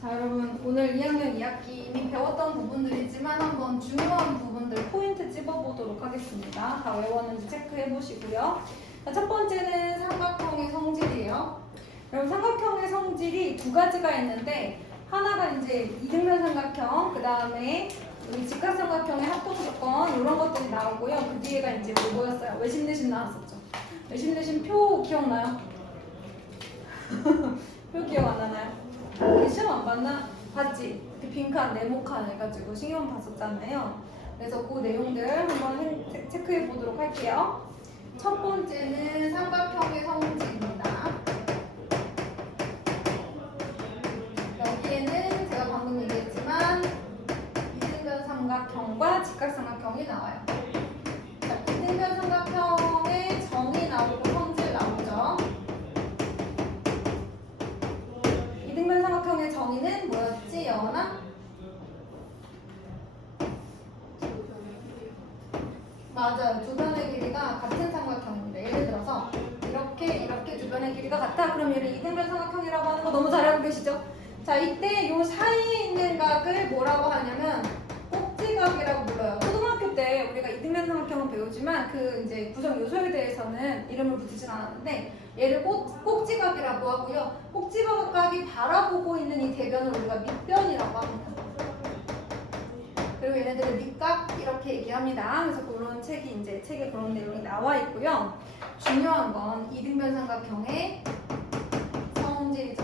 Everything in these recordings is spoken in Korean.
자, 여러분 오늘 2학년 2학기 이미 배웠던 부분들이지만 한번 중요한 부분들 포인트 찝어보도록 하겠습니다. 다 외웠는지 체크해 보시고요. 자, 첫 번째는 삼각형의 성질이에요. 여러분 삼각형의 성질이 두 가지가 있는데 하나가 이제 이등변 삼각형, 그 다음에 우리 직각삼각형의 합동 조건 이런 것들이 나오고요. 그 뒤에가 이제 뭐였어요? 외심 내심 나왔었죠. 외심 내심 표 기억나요? 표 기억 안 나나요? 시험 안 봤나? 봤지? 그 빈칸, 네모칸 해가지고 시험 봤었잖아요. 그래서 그 내용들 한번 체크해 보도록 할게요. 첫 번째는 삼각형의 성질입니다. 여기에는 제가 방금 얘기했지만 이등변 삼각형과 직각삼각형이 나와요. 자, 이등변 삼각형의 정의 나오고 성질 나오죠. 이등변 삼각형의 정의는 뭐였지, 여원아? 맞아요. 두 변의 길이가 같은 삼각형입니다. 예를 들어서 이렇게 두 변의 길이가 같아. 그럼 얘를 이등변 삼각형이라고 하는 거 너무 잘 알고 계시죠? 자, 이때 요 사이에 있는 각을 뭐라고 하냐면 꼭지각이라고 불러요. 초등학교 때 우리가 이등변 삼각형을 배우지만 그 이제 구성 요소에 대해서는 이름을 붙이진 않았는데 얘를 꼭지각이라고 하고요. 꼭지각이 바라보고 있는 이 대변을 우리가 밑변이라고 합니다. 그리고 얘네들을 밑각 이렇게 얘기합니다. 그래서 그런 책이 이제 책에 그런 내용이 나와 있고요. 중요한 건 이등변 삼각형의 성질이죠.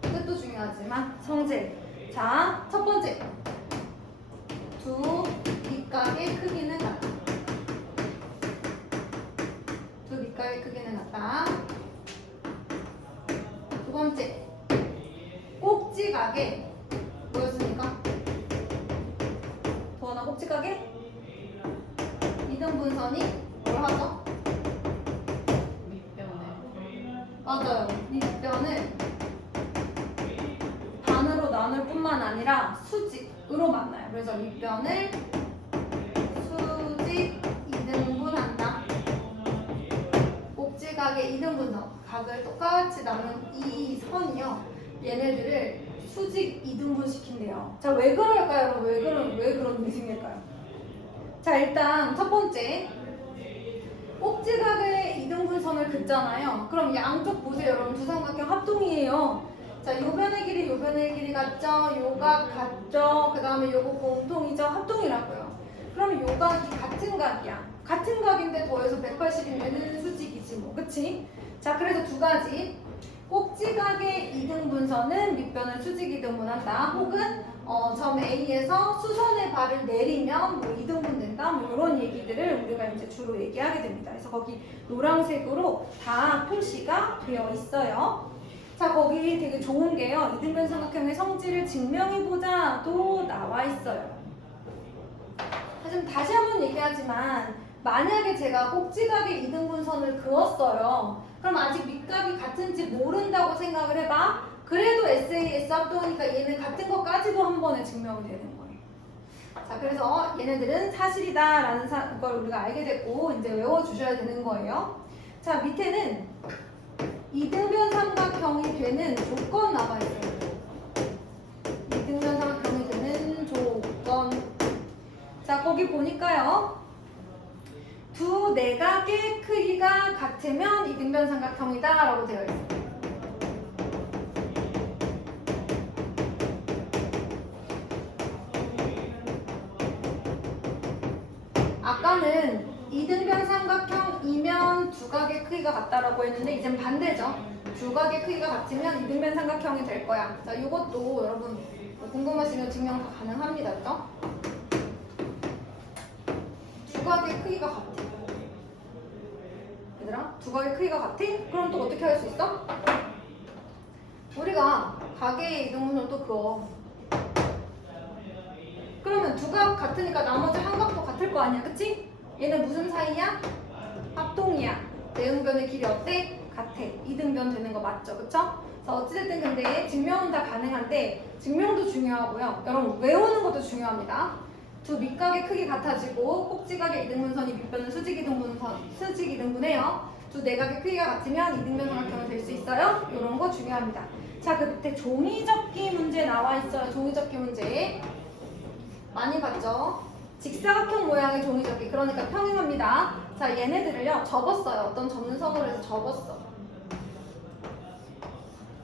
뜻도 중요하지만 성질. 자, 첫 번째. 두 밑각의 크기는 같다. 두 밑각의 크기는 같다. 두 번째. 꼭지각의 뭐였습니까? 도원아, 꼭지각의 이등분선이 뭘 하죠? 밑변을. 맞아요. 밑변을 반으로 나눌 뿐만 아니라 수직으로 만나요. 그래서 밑변을 수직 이등분한다. 꼭지각의 이등분선, 각을 똑같이 나눈 이 선이요. 얘네들을 수직 이등분 시킨대요. 자, 왜 그럴까요, 여러분? 왜 그런 일이 생길까요? 자, 일단 첫 번째. 꼭지각의 이등분선을 긋잖아요. 그럼 양쪽 보세요, 여러분. 두 삼각형 합동이에요. 자, 요 변의 길이 요 변의 길이 같죠? 요각 같죠? 그 다음에 요거 공통이죠? 합동이라고요. 그럼 요 각이 같은 각이야. 같은 각인데 더해서 180이면 수직이지 뭐, 그치? 자, 그래서 두 가지. 꼭지각의 이등분선은 밑변을 수직 이등분한다. 혹은 점 A에서 수선의 발을 내리면 뭐 이등분 된다. 뭐 이런 얘기들을 우리가 이제 주로 얘기하게 됩니다. 그래서 거기 노란색으로 다 표시가 되어 있어요. 자, 거기 되게 좋은 게요. 이등변 삼각형의 성질을 증명해보자도 나와 있어요. 지금 다시 한번 얘기하지만 만약에 제가 꼭지각의 이등분선을 그었어요. 그럼 아직 밑각이 같은지 모른다고 생각을 해봐. 그래도 SAS 합동이니까 얘는 같은 것까지도 한 번에 증명이 되는 거예요. 자, 그래서 얘네들은 사실이다라는 걸 우리가 알게 됐고 이제 외워주셔야 되는 거예요. 자, 밑에는 이등변 삼각형이 되는 조건 나와 있어요. 이등변 삼각형이 되는 조건. 자, 거기 보니까요. 두 내각의 크기가 같으면 이등변 삼각형이다 라고 되어 있어요. 아까는 이등변 삼각형이면 두 각의 크기가 같다라고 했는데 이젠 반대죠. 두 각의 크기가 같으면 이등변 삼각형이 될 거야. 자, 이것도 여러분 궁금하시면 증명 다 가능합니다. 그죠? 두 각의 크기가 같아. 얘들아, 두 각의 크기가 같아? 그럼 또 어떻게 할 수 있어? 우리가 각의 이등분을 또 그어. 그러면 두 각 같으니까 나머지 한 각도 같을 거 아니야, 그치? 얘는 무슨 사이야? 합동이야. 대응변의 길이 어때? 같아. 이등변 되는 거 맞죠, 그쵸? 자, 어찌됐든 근데 증명은 다 가능한데 증명도 중요하고요. 여러분 외우는 것도 중요합니다. 두 밑각의 크기 같아지고 꼭지각의 이등분선이 밑변은 수직 이등분해요. 두 내각의 크기가 같으면 이등변 삼각형이 될 수 있어요. 이런 거 중요합니다. 자, 그때 종이접기 문제 나와 있어요. 종이접기 문제. 많이 봤죠? 직사각형 모양의 종이접기. 그러니까 평행합니다. 자, 얘네들을요, 접었어요. 어떤 점선으로 해서 접었어.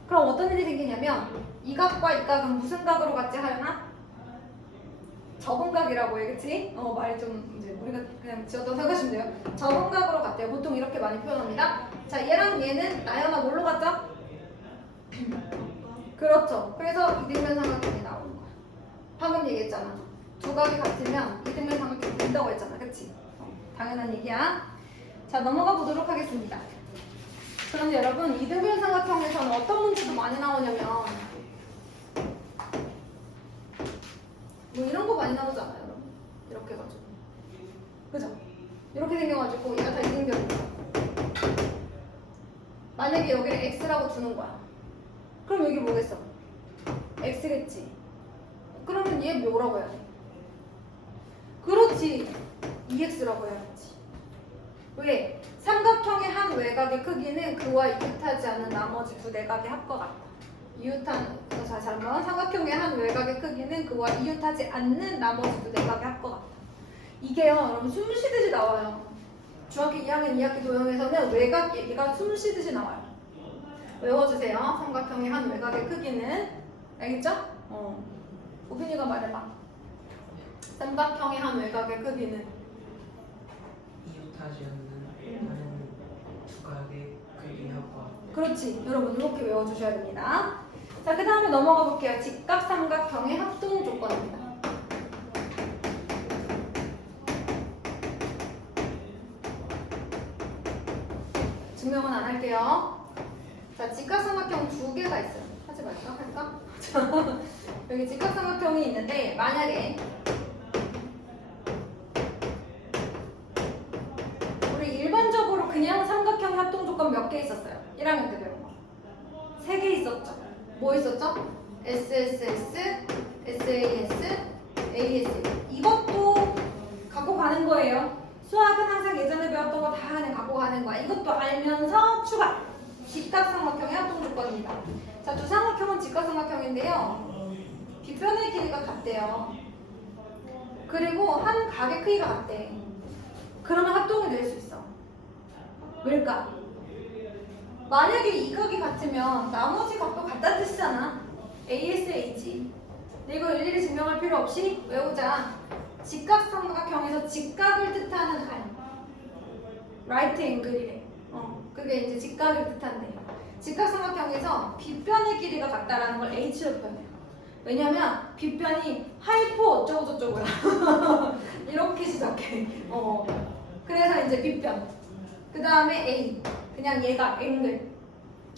그럼 어떤 일이 생기냐면, 이 각과 이 각은 무슨 각으로 같지, 하연아? 접은 각이라고 해, 그치? 말이 좀, 이제, 우리가 그냥 지어서 생각하시면 돼요. 접은 각으로 같대요. 보통 이렇게 많이 표현합니다. 자, 얘랑 얘는 나연아 뭘로 같죠? 그렇죠. 그래서 이등변 삼각형이 나오는 거야. 방금 얘기했잖아. 두 각이 같으면 이등변 삼각형이 된다고 했잖아. 그치? 당연한 얘기야. 자, 넘어가 보도록 하겠습니다. 그런데 여러분, 이등변 삼각형에서는 어떤 문제도 많이 나오냐면 뭐 이런 거 많이 나오잖아요. 여러분. 이렇게 해가지고. 그죠? 이렇게 생겨가지고 얘가 다 이등변이야. 만약에 여기를 x라고 두는 거야. 그럼 여기 뭐겠어? x겠지. 그러면 얘 뭐라고 해야 돼? 그렇지. 2x라고 해야지. 왜? 삼각형의 한 외곽의 크기는 그와 이웃하지 않는 나머지 두 내각의 합과 같다. 다시 한번. 삼각형의 한 외곽의 크기는 그와 이웃하지 않는 나머지 두 내각의 합과 같다. 이게요, 여러분 숨 쉬듯이 나와요. 중학교 2학년 2학기 도형에서는 외곽 얘기가 숨 쉬듯이 나와요. 외워주세요. 삼각형의 한 외곽의 크기는. 알겠죠? 우빈이가 말해봐. 삼각형의 한 외곽의 크기는 이웃하지 않는 다른 두 각의 크기의 합과. 그렇지. 여러분 이렇게 외워주셔야 됩니다. 자, 그 다음에 넘어가 볼게요. 직각삼각형의 합동 조건입니다. 증명은 안 할게요. 자, 직각삼각형 두 개가 있어요. 하지 말까? 할까? 여기 직각삼각형이 있는데 만약에 우리 일반적으로 그냥 삼각형 합동 조건 몇 개 있었어요? 1학년 때 배운 거. 3개 있었죠. 뭐 있었죠? SSS, SAS, AS. 이것도 갖고 가는 거예요. 수학은 항상 예전에 배웠던 거 다 그냥 갖고 가는 거야. 이것도 알면서 추가. 직각삼각형의 합동 조건입니다. 자, 두 삼각형은 직각삼각형인데요. 빗변의 길이가 같대요. 그리고 한 각의 크기가 같대. 그러면 합동이 될 수 있어. 왜일까? 만약에 이 각이 같으면 나머지 각도 같다는 뜻이잖아. ASAG. 근데 이거 일일이 증명할 필요 없이 외우자. 직각삼각형에서 직각을 뜻하는 한. 라이트 앵글이래. 그게 이제 직각을 뜻한대. 직각삼각형에서 빗변의 길이가 같다라는 걸 H로 표현해요. 왜냐면 빗변이 하이포 어쩌고저쩌고야. 이렇게 시작해. 그래서 이제 빗변. 그 다음에 A. 그냥 얘가 앵글.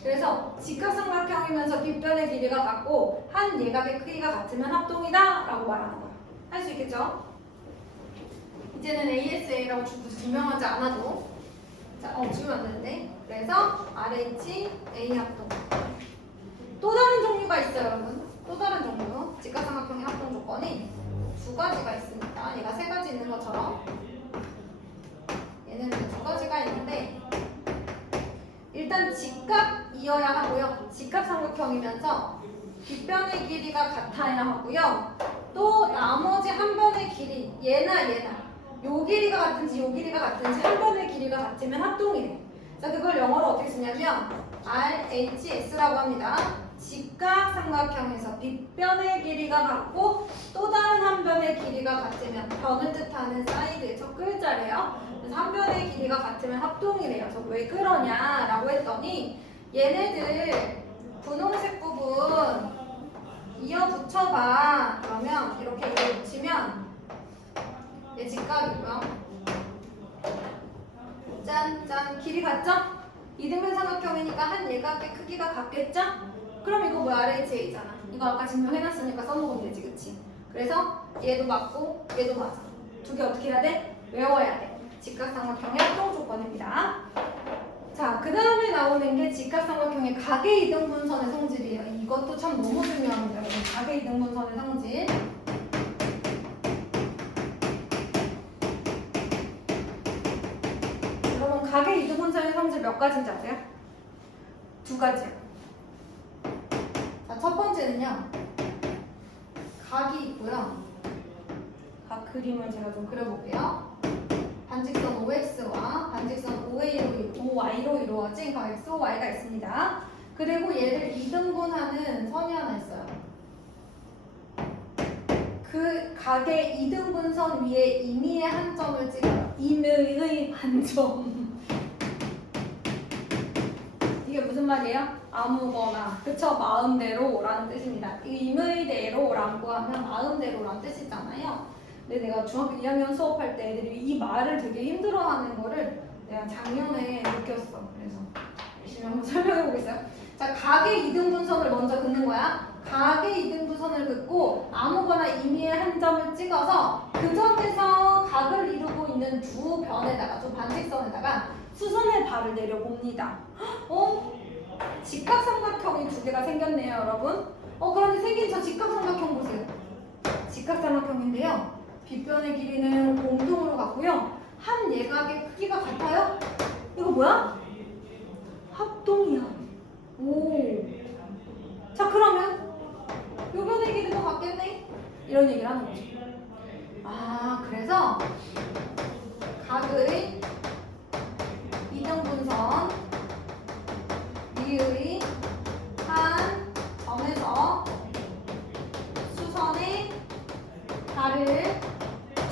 그래서 직각삼각형이면서 빗변의 길이가 같고 한 예각의 크기가 같으면 합동이다 라고 말하는 거야. 할 수 있겠죠? 이제는 ASA라고 굳이 증명하지 않아도. 자, 지우면 안 되는데. 그래서 RH, A 합동. 또 다른 종류가 있어요, 여러분. 또 다른 종류. 직각삼각형의 합동 조건이 두 가지가 있습니다. 얘가 세 가지 있는 것처럼. 얘는 두 가지가 있는데, 일단 직각이어야 하고요. 직각삼각형이면서 빗변의 길이가 같아야 하고요. 또 나머지 한 변의 길이, 얘나 요 길이가 같은지 요 길이가 같은지 한 변의 길이가 같으면 합동이래. 자, 그걸 영어로 어떻게 쓰냐면 RHS라고 합니다. 직각삼각형에서 빗변의 길이가 같고 또 다른 한 변의 길이가 같으면 변을 뜻하는 사이드에서 글자래요. 그래서 한 변의 길이가 같으면 합동이래요. 그래서 왜 그러냐라고 했더니 얘네들 분홍색 부분 이어 붙여봐. 그러면 이렇게 이어 붙이면 얘 직각이고요. 짠짠 길이 같죠? 이등변 삼각형이니까 한 예각의 크기가 같겠죠? 그럼 이거 뭐야? RHA잖아. 이거 아까 증명해놨으니까 써먹으면 되지, 그치? 그래서 얘도 맞고 얘도 맞아. 두 개 어떻게 해야 돼? 외워야 돼. 직각삼각형의 합동 조건입니다. 자, 그 다음에 나오는 게 직각삼각형의 각의 이등분선의 성질이에요. 이것도 참 너무 중요합니다. 여러분. 각의 이등분선의 성질. 여러분, 각의 이등분선의 성질 몇 가지인지 아세요? 두 가지요. 첫 번째는요. 각이 있고요. 각 그림을 제가 좀 그려볼게요. 반직선 OX와 반직선 OY로 이루어진 각 X, Y가 있습니다. 그리고 얘를 이등분하는 선이 하나 있어요. 그 각의 이등분선 위에 임의의 한 점을 찍어요. 임의의 한 점. 이게 무슨 말이에요? 아무거나, 그쵸? 마음대로 라는 뜻입니다. 임의대로 라고 하면 마음대로 라는 뜻이잖아요. 근데 내가 중학교 2학년 수업할 때 애들이 이 말을 되게 힘들어하는 거를 내가 작년에 느꼈어. 그래서 열심히 한번 설명해 보겠어요. 자, 각의 이등분선을 먼저 긋는 거야. 각의 이등분선을 긋고 아무거나 임의의 한 점을 찍어서 그 점에서 각을 이루고 있는 두 변에다가, 두 반직선에다가 수선의 발을 내려봅니다. 직각삼각형이 두 개가 생겼네요, 여러분. 그런데 생긴 저 직각삼각형 보세요. 직각삼각형인데요. 빗변의 길이는 공통으로 같고요. 한 예각의 크기가 같아요. 이거 뭐야? 합동이야. 오. 자, 그러면 요 변의 길이도 같겠네? 이런 얘기를 하는 거죠. 아, 그래서 각의 이등분선 위의 한 점에서 수선의 발을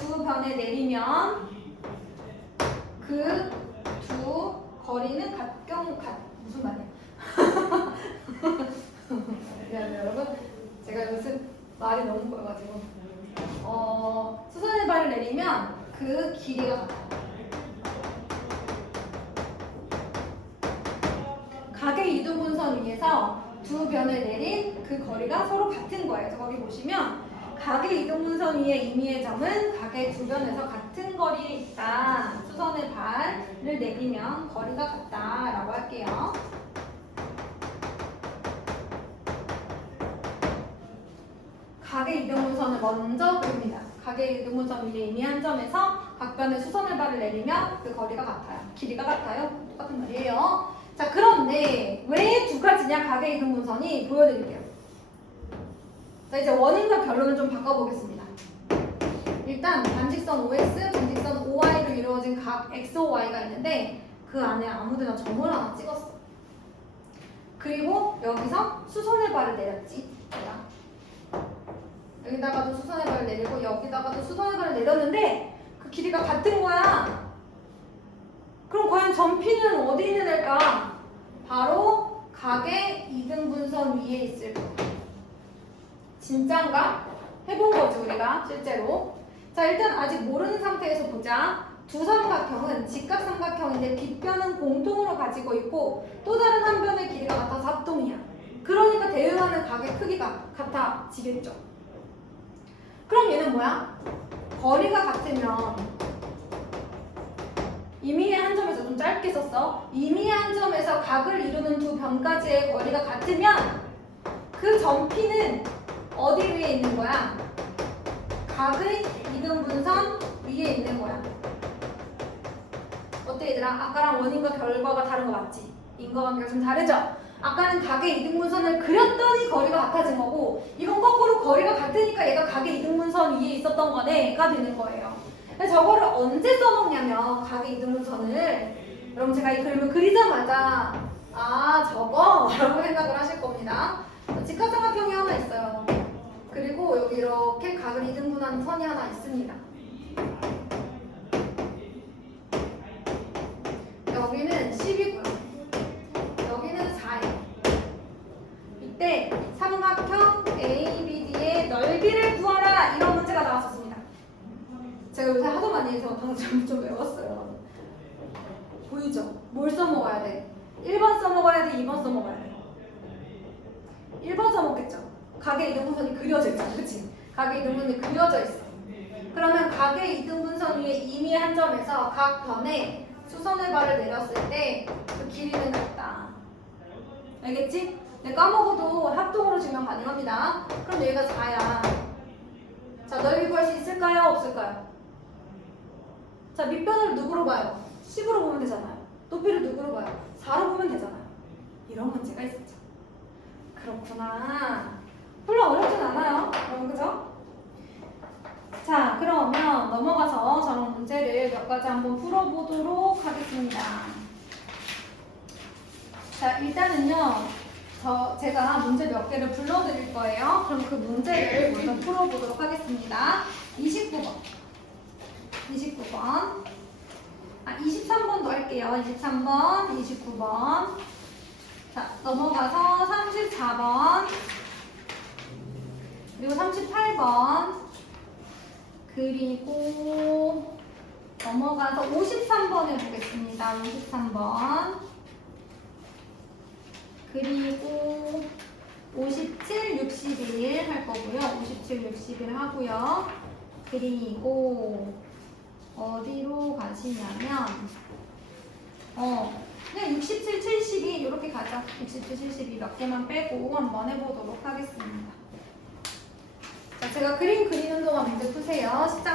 두 변에 내리면 그 두 거리는 무슨 말이야? 미안해요, 여러분. 제가 요즘 말이 너무 꼬여가지고 수선의 발을 내리면 그 길이가 같아요. 각의 이등분선 위에서 두 변을 내린 그 거리가 서로 같은 거예요. 그래서 거기 보시면 각의 이등분선 위에 임의의 점은 각의 두 변에서 같은 거리에 있다. 수선의 발을 내리면 거리가 같다라고 할게요. 각의 이등분선을 먼저 그립니다. 각의 이등분선 위에 임의 한 점에서 각 변의 수선의 발을 내리면 그 거리가 같아요. 길이가 같아요. 똑같은 말이에요. 자, 그런데 왜 두 가지냐? 각의 이등분선이 보여드릴게요. 자, 이제 원인과 결론을 좀 바꿔보겠습니다. 일단 반직선 OX, 반직선 OY로 이루어진 각 XOY가 있는데 그 안에 아무데나 점을 하나 찍었어. 그리고 여기서 수선의 발을 내렸지. 내가. 여기다가도 수선의 발을 내리고 여기다가도 수선의 발을 내렸는데 그 길이가 같은 거야. 그럼 과연 점피는 어디 있는 애일까? 바로 각의 이등분선 위에 있을 거야. 진짠가? 해본 거지 우리가 실제로. 자, 일단 아직 모르는 상태에서 보자. 두 삼각형은 직각삼각형인데 빗변은 공통으로 가지고 있고 또 다른 한 변의 길이가 같아서 합동이야. 그러니까 대응하는 각의 크기가 같아지겠죠. 그럼 얘는 뭐야? 거리가 같으면 임의의 한 점에서 좀 짧게 썼어. 임의의 한 점에서 각을 이루는 두 변까지의 거리가 같으면 그 점피는 어디 위에 있는 거야? 각의 이등분선 위에 있는 거야. 어때 얘들아? 아까랑 원인과 결과가 다른 거 맞지? 인과관계가 좀 다르죠? 아까는 각의 이등분선을 그렸더니 거리가 같아진 거고 이건 거꾸로 거리가 같으니까 얘가 각의 이등분선 위에 있었던 거네가 되는 거예요. 근데 저거를 언제 써먹냐면 각의 이등분선을 여러분 제가 이 그림을 그리자마자 아 저거? 라고 생각을 하실 겁니다. 직각삼각형이 하나 있어요. 그리고 여기 이렇게 각을 이등분하는 선이 하나 있습니다. 여기는 10이고요. 여기는 4예요. 이때 삼각형 ABD의 넓이를 구하라 이런 문제가 나왔었습니다. 제가 요새 하도 많이 해서 방금 좀 외웠어요. 보이죠? 뭘 써먹어야 돼? 1번 써먹어야 돼? 2번 써먹어야 돼? 1번 써먹겠죠? 각의 이등분선이 그려져 있잖아. 그치? 각의 이등분선이 그려져 있어. 그러면 각의 이등분선 위에 임의의 한 점에서 각 변에 수선의 발을 내렸을 때 그 길이는 같다. 알겠지? 내가 까먹어도 합동으로 증명 가능합니다. 그럼 얘가 4야. 자, 넓이 구할 수 있을까요? 없을까요? 자, 밑변을 누구로 봐요? 10으로 보면 되잖아요. 높이를 누구로 봐요? 4로 보면 되잖아요. 이런 문제가 있었죠. 그렇구나. 별로 어렵진 않아요. 그죠? 자, 그러면 넘어가서 저런 문제를 몇 가지 한번 풀어보도록 하겠습니다. 자, 일단은요, 제가 문제 몇 개를 불러드릴 거예요. 그럼 그 문제를 먼저 풀어보도록 하겠습니다. 29번. 23번도 할게요. 23번, 29번. 자, 넘어가서 34번. 그리고 38번. 그리고 넘어가서 53번 해보겠습니다. 53번. 그리고 57, 61 할 거고요. 57, 61 하고요. 그리고 어디로 가시냐면 그냥 67, 72 이렇게 가자. 67, 72 몇 개만 빼고 한번 해보도록 하겠습니다. 자, 제가 그림 그리는 동안 문제 푸세요. 시작.